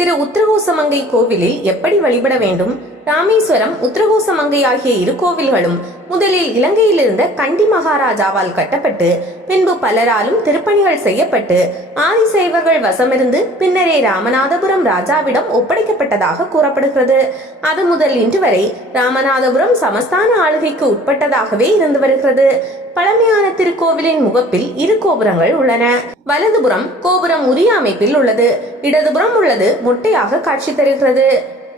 திரு உத்திரகோசமங்கை கோவிலில் எப்படி வழிபட வேண்டும்? ராமேஸ்வரம், உத்திரகோசமங்கை ஆகிய இரு கோவில்களும் முதலில் இலங்கையில் இருந்த கண்டி மகாராஜாவால் கட்டப்பட்டு பின்பு பலராலும் திருப்பணிகள் செய்யப்பட்டு ஆதிசைவர்கள் வசமிருந்து பின்னரே ராமநாதபுரம் ராஜாவிடம் ஒப்படைக்கப்பட்டதாக கூறப்படுகிறது. அது முதல் இன்று வரை ராமநாதபுரம் சமஸ்தான ஆளுகைக்கு உட்பட்டதாகவே இருந்து வருகிறது. பழமையான திருக்கோவிலின் முகப்பில் இரு கோபுரங்கள் உள்ளன. வலதுபுறம் கோபுரம் உரிய அமைப்பில் உள்ளது. இடதுபுறம் உள்ளது மொட்டையாக காட்சி தருகிறது.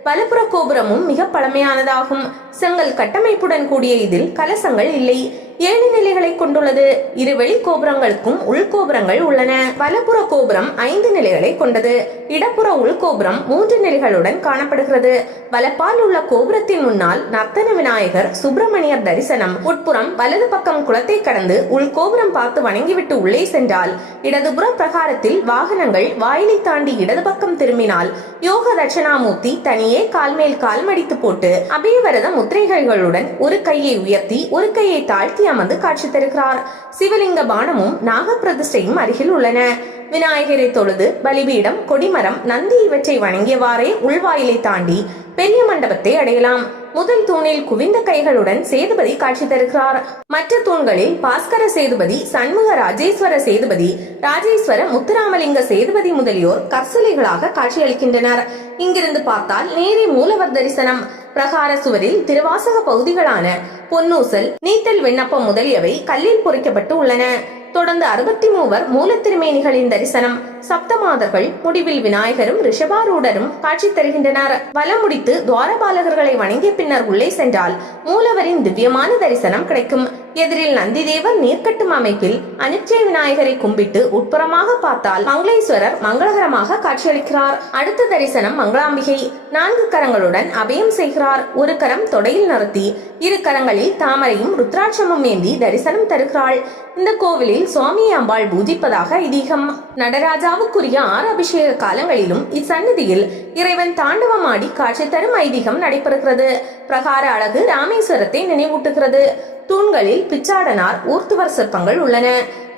வலப்புற கோபுரமும் மிக பழமையானதாகும். செங்கல் கட்டமைப்புடன் கூடிய இதில் கலசங்கள் இல்லை. 7 நிலைகளை கொண்டுள்ளது. இரு வெளி கோபுரங்களுக்கும் உள்கோபுரங்கள் உள்ளன. வலப்புற கோபுரம் 5 நிலைகளை கொண்டது. இடப்புற உள்கோபுரம் 3 நிலைகளுடன் காணப்படுகிறது. வலப்பால் உள்ள கோபுரத்தின் முன்னால் நர்த்தன விநாயகர், சுப்பிரமணியர் தரிசனம். உட்புறம் வலது பக்கம் குளத்தை கடந்து உள்கோபுரம் பார்த்து வணங்கிவிட்டு உள்ளே சென்றால் இடதுபுற பிரகாரத்தில் வாகனங்கள் வாயிலை தாண்டி இடது பக்கம் திரும்பினால் யோக தட்சணாமூர்த்தி தனியே கால் மேல் கால் மடித்து போட்டு அபயவரத முத்திரைகளுடன் ஒரு கையை உயர்த்தி ஒரு கையை தாழ்த்தி அமர்ந்து காட்சி தருகிறார். சிவலிங்க பானமும் நாக பிரதிஷ்டையும் அருகில் உள்ளன. விநாயகரை தொழுது பலிபீடம், கொடிமரம், நந்தி இவற்றை வணங்கியவாறே உள்வாயிலை தாண்டி பெரிய மண்டபத்தை அடையலாம். முதல் தூணில் குவிந்த கைகளுடன் சேதுபதி காட்சி தருகிறார். மற்ற தூண்களில் பாஸ்கர சேதுபதி, சண்முக ராஜேஸ்வர சேதுபதி, ராஜேஸ்வர முத்துராமலிங்க சேதுபதி முதலியோர் கற்சிலைகளாக காட்சியளிக்கின்றனர். இங்கிருந்து பார்த்தால் நேரே மூலவர் தரிசனம். பிரகார சுவரில் திருவாசக பகுதிகளான பொன்னூசல், நீத்தல் விண்ணப்பம் முதலியவை கல்லில் பொறிக்கப்பட்டு உள்ளன. தொடர்ந்து 63 மூல திருமேனிகளின் தரிசனம். சப்தமாதர்கள், முடிவில் விநாயகரும் ரிஷபாரூடரும் காட்சி தருகின்றனர். வலம் முடித்து துவாரபாலகர்களை வணங்கிய பின்னர் உள்ளே சென்றால் மூலவரின் திவ்யமான தரிசனம் கிடைக்கும். எதிரில் நந்திதேவர் நீர்க்கட்டும் அமைப்பில் அனுச்சய விநாயகரை கும்பிட்டு உட்புறமாக பார்த்தால் மங்களேஸ்வரர் மங்களகரமாக காட்சியளிக்கிறார். அடுத்த தரிசனம் மங்களாம்பிகை. 4 கரங்களுடன் அபயம் செய்கிறார். ஒரு கரம் தொடையில் நிறுத்தி இரு கரங்களில் தாமரையும் ருத்ராட்சமும் ஏந்தி தரிசனம் தருகிறாள். இந்த கோவிலில் சுவாமி அம்பாள் பூஜிப்பதாக ஐதீகம். நடராஜாவுக்குரிய 6 அபிஷேக காலங்களிலும் இச்சன்னதியில் இறைவன் தாண்டவமாடி காட்சி தரும் ஐதீகம் நடைபெறுகிறது. பிரகார அழகு ராமேஸ்வரத்தை நினைவூட்டுகிறது. தூண்களில் பிச்சாடனார், ஊர்த்துவர் சிற்பங்கள் உள்ளன.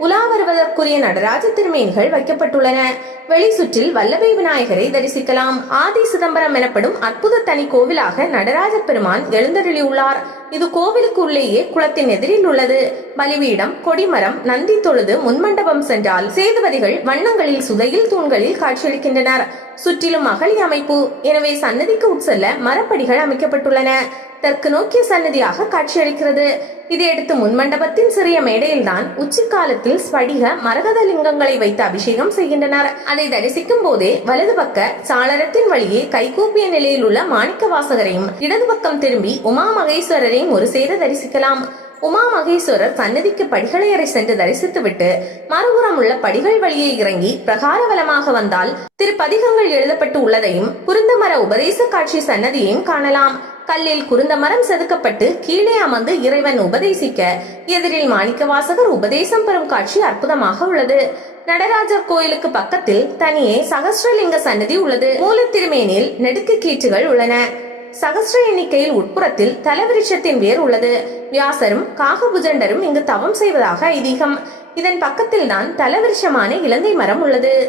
உலா வருவதற்குரிய நடராஜ திருமேனிகள் வைக்கப்பட்டுள்ளன. வெளி சுற்றில் வல்லபை விநாயகரை தரிசிக்கலாம். ஆதி சிதம்பரம் எனப்படும் அற்புத தனி கோவிலாக நடராஜ பெருமான் எழுந்தருளியுள்ளார். இது கோவிலுக்கு உள்ளேயே குளத்தின் எதிரில் உள்ளது. பலிபீடம், கொடிமரம், நந்தி தொழுது முன்மண்டபம் சென்றால் சேதுபதிகள் வண்ணங்களில் சுதையில் தூண்களில் காட்சியளிக்கின்றனர். சுற்றிலும் அகழி அமைப்பு. எனவே சன்னதிக்கு உட்செல்ல மரப்படிகள் அமைக்கப்பட்டுள்ளன. தெற்கு நோக்கிய சன்னதியாக காட்சியளிக்கிறது. இதையடுத்து முன்மண்டபத்தின் சிறிய மேடையில் தான் உச்சிக்காலத்தில் ஸ்படிக மரகத லிங்கங்களை வைத்து அபிஷேகம் செய்கின்றனர். அதை தரிசிக்கும் போதே வலது பக்க சாளரத்தின் வழியே கைகூப்பிய நிலையில் உள்ள மாணிக்க வாசகரையும் இடது பக்கம் திரும்பி உமா மகேஸ்வரரையும் ஒரு சேர தரிசிக்கலாம். உமா மகேஸ்வரர் சன்னதிக்கு படிகளை அறை சென்று தரிசித்துவிட்டு மறுபுறம் உள்ள படிகள் வழியே இறங்கி பிரகார வலமாக வந்தால் திருப்பதிகங்கள் எழுதப்பட்டு உள்ளதையும் குருந்தமர உபதேச காட்சி சன்னதியையும் காணலாம். கல்லில் குருந்த மரம் செதுக்கப்பட்டு கீழே அமர்ந்து இறைவன் உபதேசிக்க எதிரில் மாணிக்க வாசகர் உபதேசம் பெறும் காட்சி அற்புதமாக உள்ளது. நடராஜர் கோயிலுக்கு பக்கத்தில் தனியே சகஸ்ரலிங்க சன்னதி உள்ளது. மூல திருமேனில் நெடுக்கு கீற்றுகள் உள்ளன. சகஸ்ர எண்ணிக்கையில் உட்புறத்தில் தலவிருஷத்தின் வேர் உள்ளது. வியாசரும் காகபுஜண்டரும் இங்கு தவம் செய்வதாக ஐதீகம். இதன் பக்கத்தில் தான் தலவிருஷமான இலந்தை மரம் உள்ளது.